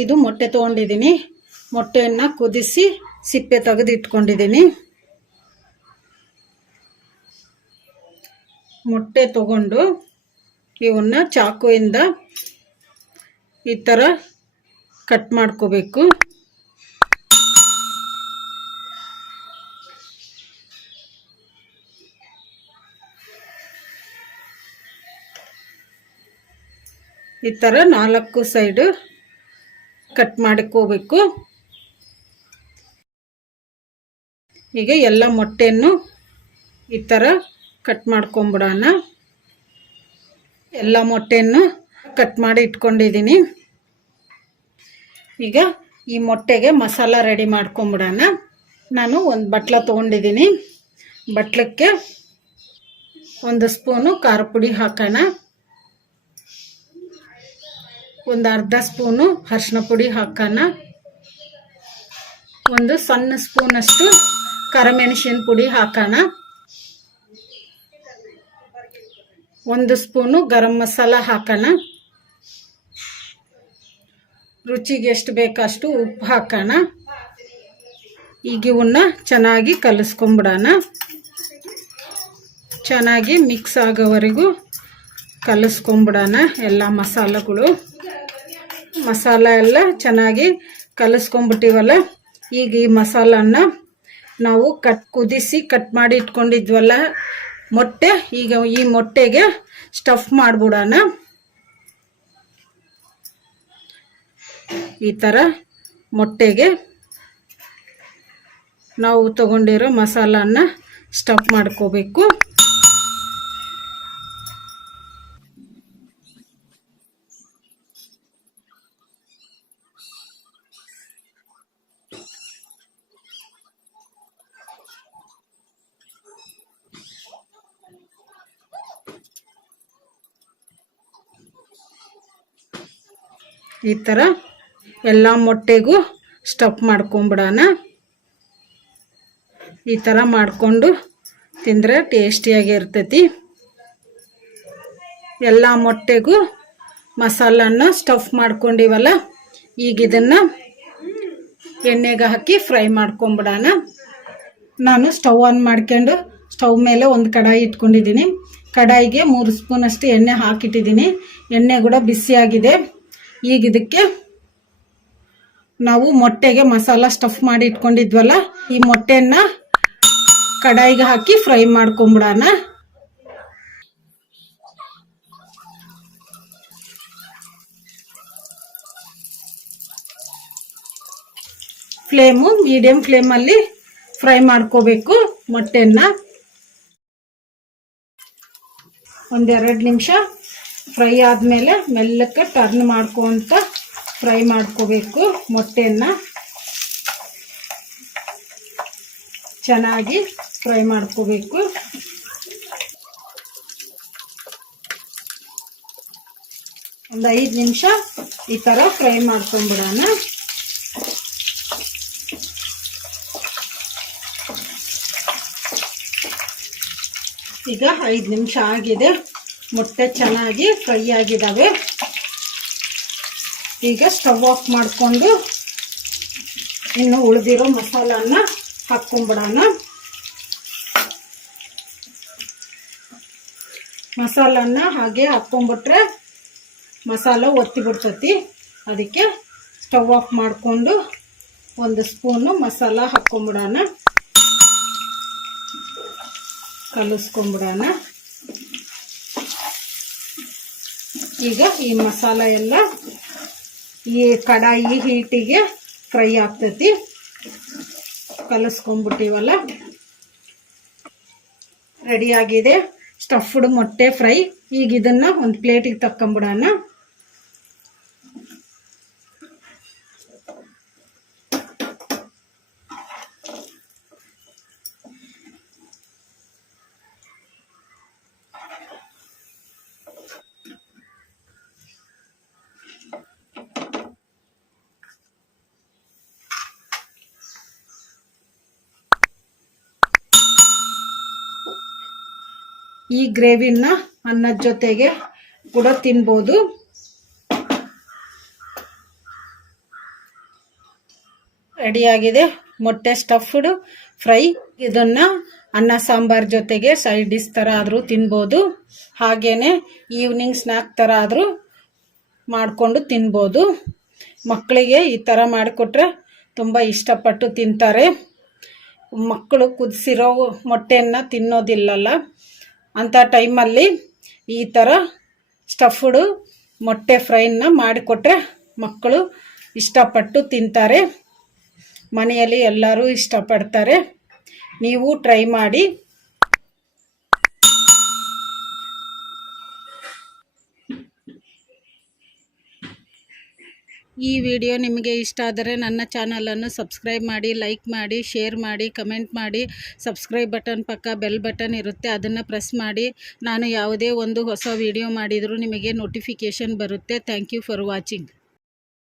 5 ಮೊಟ್ಟೆ ತೊಗೊಂಡಿದ್ದೀನಿ. ಮೊಟ್ಟೆಯನ್ನು ಕುದಿಸಿ ಸಿಪ್ಪೆ ತೆಗೆದು ಇಟ್ಕೊಂಡಿದ್ದೀನಿ. ಮೊಟ್ಟೆ ತಗೊಂಡು ಇವನ್ನ ಚಾಕುವಿಂದ ಈ ಥರ ಕಟ್ ಮಾಡ್ಕೋಬೇಕು. ಈ ಥರ 4 ಸೈಡ್ ಕಟ್ ಮಾಡ್ಕೋಬೇಕು. ಈಗ ಎಲ್ಲ ಮೊಟ್ಟೆಯನ್ನು ಈ ಥರ ಕಟ್ ಮಾಡ್ಕೊಂಬಿಡೋಣ. ಎಲ್ಲ ಮೊಟ್ಟೆಯನ್ನು ಕಟ್ ಮಾಡಿ ಇಟ್ಕೊಂಡಿದ್ದೀನಿ. ಈಗ ಈ ಮೊಟ್ಟೆಗೆ ಮಸಾಲ ರೆಡಿ ಮಾಡ್ಕೊಂಬಿಡೋಣ. ನಾನು ಒಂದು ಬಟ್ಲ ತೊಗೊಂಡಿದ್ದೀನಿ. ಬಟ್ಲಕ್ಕೆ 1 ಸ್ಪೂನು ಖಾರ ಪುಡಿ ಹಾಕೋಣ. ಒಂದು ಅರ್ಧ ಸ್ಪೂನು ಅರಿಶಿನ ಪುಡಿ ಹಾಕೋಣ. ಒಂದು ಸಣ್ಣ ಸ್ಪೂನಷ್ಟು ಕರಿಮೆಣಸಿನ ಪುಡಿ ಹಾಕೋಣ. 1 ಸ್ಪೂನು ಗರಂ ಮಸಾಲ ಹಾಕೋಣ. ರುಚಿಗೆ ಎಷ್ಟು ಬೇಕಷ್ಟು ಉಪ್ಪು ಹಾಕೋಣ. ಈಗ ಇವನ್ನ ಚೆನ್ನಾಗಿ ಕಲಿಸ್ಕೊಂಬಿಡೋಣ. ಚೆನ್ನಾಗಿ ಮಿಕ್ಸ್ ಆಗೋವರೆಗೂ ಕಲಿಸ್ಕೊಂಬಿಡೋಣ. ಎಲ್ಲ ಮಸಾಲ ಎಲ್ಲ ಚೆನ್ನಾಗಿ ಕಲಿಸ್ಕೊಂಬಿಟ್ಟಿವಲ್ಲ. ಈಗ ಈ ಮಸಾಲನ್ನ ನಾವು ಕುದಿಸಿ ಕಟ್ ಮಾಡಿ ಇಟ್ಕೊಂಡಿದ್ವಲ್ಲ ಮೊಟ್ಟೆ, ಈಗ ಈ ಮೊಟ್ಟೆಗೆ ಸ್ಟಫ್ ಮಾಡಿಬಿಡೋಣ. ಈ ಥರ ಮೊಟ್ಟೆಗೆ ನಾವು ತಗೊಂಡಿರೋ ಮಸಾಲನ್ನ ಸ್ಟಫ್ ಮಾಡ್ಕೋಬೇಕು. ಈ ಥರ ಎಲ್ಲ ಮೊಟ್ಟೆಗೂ ಸ್ಟಫ್ ಮಾಡ್ಕೊಂಬಿಡೋಣ. ಈ ಥರ ಮಾಡಿಕೊಂಡು ತಿಂದರೆ ಟೇಸ್ಟಿಯಾಗಿ ಇರ್ತೈತಿ. ಎಲ್ಲ ಮೊಟ್ಟೆಗೂ ಮಸಾಲನ್ನ ಸ್ಟಫ್ ಮಾಡ್ಕೊಂಡಿವಲ್ಲ, ಈಗ ಇದನ್ನು ಎಣ್ಣೆಗೆ ಹಾಕಿ ಫ್ರೈ ಮಾಡ್ಕೊಂಬಿಡೋಣ. ನಾನು ಸ್ಟವ್ ಆನ್ ಮಾಡ್ಕೊಂಡು ಸ್ಟವ್ ಮೇಲೆ ಒಂದು ಕಡಾಯಿ ಇಟ್ಕೊಂಡಿದ್ದೀನಿ. ಕಡಾಯಿಗೆ 3 ಸ್ಪೂನಷ್ಟು ಎಣ್ಣೆ ಹಾಕಿಟ್ಟಿದ್ದೀನಿ. ಎಣ್ಣೆ ಕೂಡ ಬಿಸಿಯಾಗಿದೆ. ಈಗ ಇದಕ್ಕೆ ನಾವು ಮೊಟ್ಟೆಗೆ ಮಸಾಲ ಸ್ಟಫ್ ಮಾಡಿ ಇಟ್ಕೊಂಡಿದ್ವಲ್ಲ, ಈ ಮೊಟ್ಟೆನ ಕಡಾಯಿಗೆ ಹಾಕಿ ಫ್ರೈ ಮಾಡ್ಕೊಂಬಿಡೋಣ. ಮೀಡಿಯಂ ಫ್ಲೇಮಲ್ಲಿ ಫ್ರೈ ಮಾಡ್ಕೋಬೇಕು. ಮೊಟ್ಟೆನ 1-2 ನಿಮಿಷ ಫ್ರೈ ಆದಮೇಲೆ ಮೆಲ್ಲಕ್ಕೆ ಟರ್ನ್ ಮಾಡ್ಕೊಂತ ಫ್ರೈ ಮಾಡ್ಕೋಬೇಕು. ಮೊಟ್ಟೆಯನ್ನು ಚೆನ್ನಾಗಿ ಫ್ರೈ ಮಾಡ್ಕೋಬೇಕು. ಒಂದು 5 ನಿಮಿಷ ಈ ಥರ ಫ್ರೈ ಮಾಡ್ಕೊಂಬಿಡೋಣ. ಈಗ 5 ನಿಮಿಷ ಆಗಿದೆ. ಮೊಟ್ಟೆ ಚೆನ್ನಾಗಿ ಫ್ರೈ ಆಗಿದ್ದಾವೆ. ಈಗ ಸ್ಟವ್ ಆಫ್ ಮಾಡಿಕೊಂಡು ಇನ್ನು ಉಳಿದಿರೋ ಮಸಾಲನ್ನ ಹಾಕ್ಕೊಂಬಿಡೋಣ. ಮಸಾಲನ್ನ ಹಾಗೆ ಹಾಕ್ಕೊಂಬಿಟ್ರೆ ಮಸಾಲ ಒತ್ತಿ ಬಿಡ್ತೈತಿ. ಅದಕ್ಕೆ ಸ್ಟವ್ ಆಫ್ ಮಾಡಿಕೊಂಡು 1 ಸ್ಪೂನು ಮಸಾಲ ಹಾಕ್ಕೊಂಬಿಡೋಣ. ಕಲಿಸ್ಕೊಂಬಿಡೋಣ. ಈಗ ಈ ಮಸಾಲ ಎಲ್ಲ ಈ ಕಡಾಯಿ ಹೀಟಿಗೆ ಫ್ರೈ ಆಗ್ತೈತಿ. ಕಲಿಸ್ಕೊಂಡ್ಬಿಟ್ಟಿವಲ್ಲ, ರೆಡಿಯಾಗಿದೆ ಸ್ಟಫ್ಡ್ ಮೊಟ್ಟೆ ಫ್ರೈ. ಈಗ ಇದನ್ನು ಒಂದು ಪ್ಲೇಟಿಗೆ ತಕ್ಕೊಂಬಿಡೋಣ. ಈ ಗ್ರೇವಿನ ಅನ್ನದ ಜೊತೆಗೆ ಕೂಡ ತಿನ್ಬೋದು. ರೆಡಿಯಾಗಿದೆ ಮೊಟ್ಟೆ ಸ್ಟಫ್ಡ್ ಫ್ರೈ. ಇದನ್ನು ಅನ್ನ ಸಾಂಬಾರ್ ಜೊತೆಗೆ ಸೈಡ್ ಡಿಶ್ ಥರ ಆದರೂ ತಿನ್ಬೋದು, ಹಾಗೆಯೇ ಈವ್ನಿಂಗ್ ಸ್ನ್ಯಾಕ್ ಥರ ಆದರೂ ಮಾಡಿಕೊಂಡು ತಿನ್ಬೋದು. ಮಕ್ಕಳಿಗೆ ಈ ಥರ ಮಾಡಿಕೊಟ್ರೆ ತುಂಬ ಇಷ್ಟಪಟ್ಟು ತಿಂತಾರೆ. ಮಕ್ಕಳು ಕುದಿಸಿರೋ ಮೊಟ್ಟೆಯನ್ನು ತಿನ್ನೋದಿಲ್ಲಲ್ಲ, ಅಂಥ ಟೈಮಲ್ಲಿ ಈ ಥರ ಸ್ಟಫ್ಡು ಮೊಟ್ಟೆ ಫ್ರೈನ ಮಾಡಿಕೊಟ್ರೆ ಮಕ್ಕಳು ಇಷ್ಟಪಟ್ಟು ತಿಂತಾರೆ. ಮನೆಯಲ್ಲಿ ಎಲ್ಲರೂ ಇಷ್ಟಪಡ್ತಾರೆ. ನೀವು ಟ್ರೈ ಮಾಡಿ. ಈ ವಿಡಿಯೋ ನಿಮಗೆ ಇಷ್ಟ ಆದರೆ ನನ್ನ ಚಾನಲನ್ನು ಸಬ್ಸ್ಕ್ರೈಬ್ ಮಾಡಿ, ಲೈಕ್ ಮಾಡಿ, ಶೇರ್ ಮಾಡಿ, ಕಮೆಂಟ್ ಮಾಡಿ. ಸಬ್ಸ್ಕ್ರೈಬ್ ಬಟನ್ ಪಕ್ಕ ಬೆಲ್ ಬಟನ್ ಇರುತ್ತೆ, ಅದನ್ನು ಪ್ರೆಸ್ ಮಾಡಿ. ನಾನು ಯಾವುದೇ ಒಂದು ಹೊಸ ವಿಡಿಯೋ ಮಾಡಿದರೂ ನಿಮಗೆ ನೋಟಿಫಿಕೇಷನ್ ಬರುತ್ತೆ. Thank you for watching.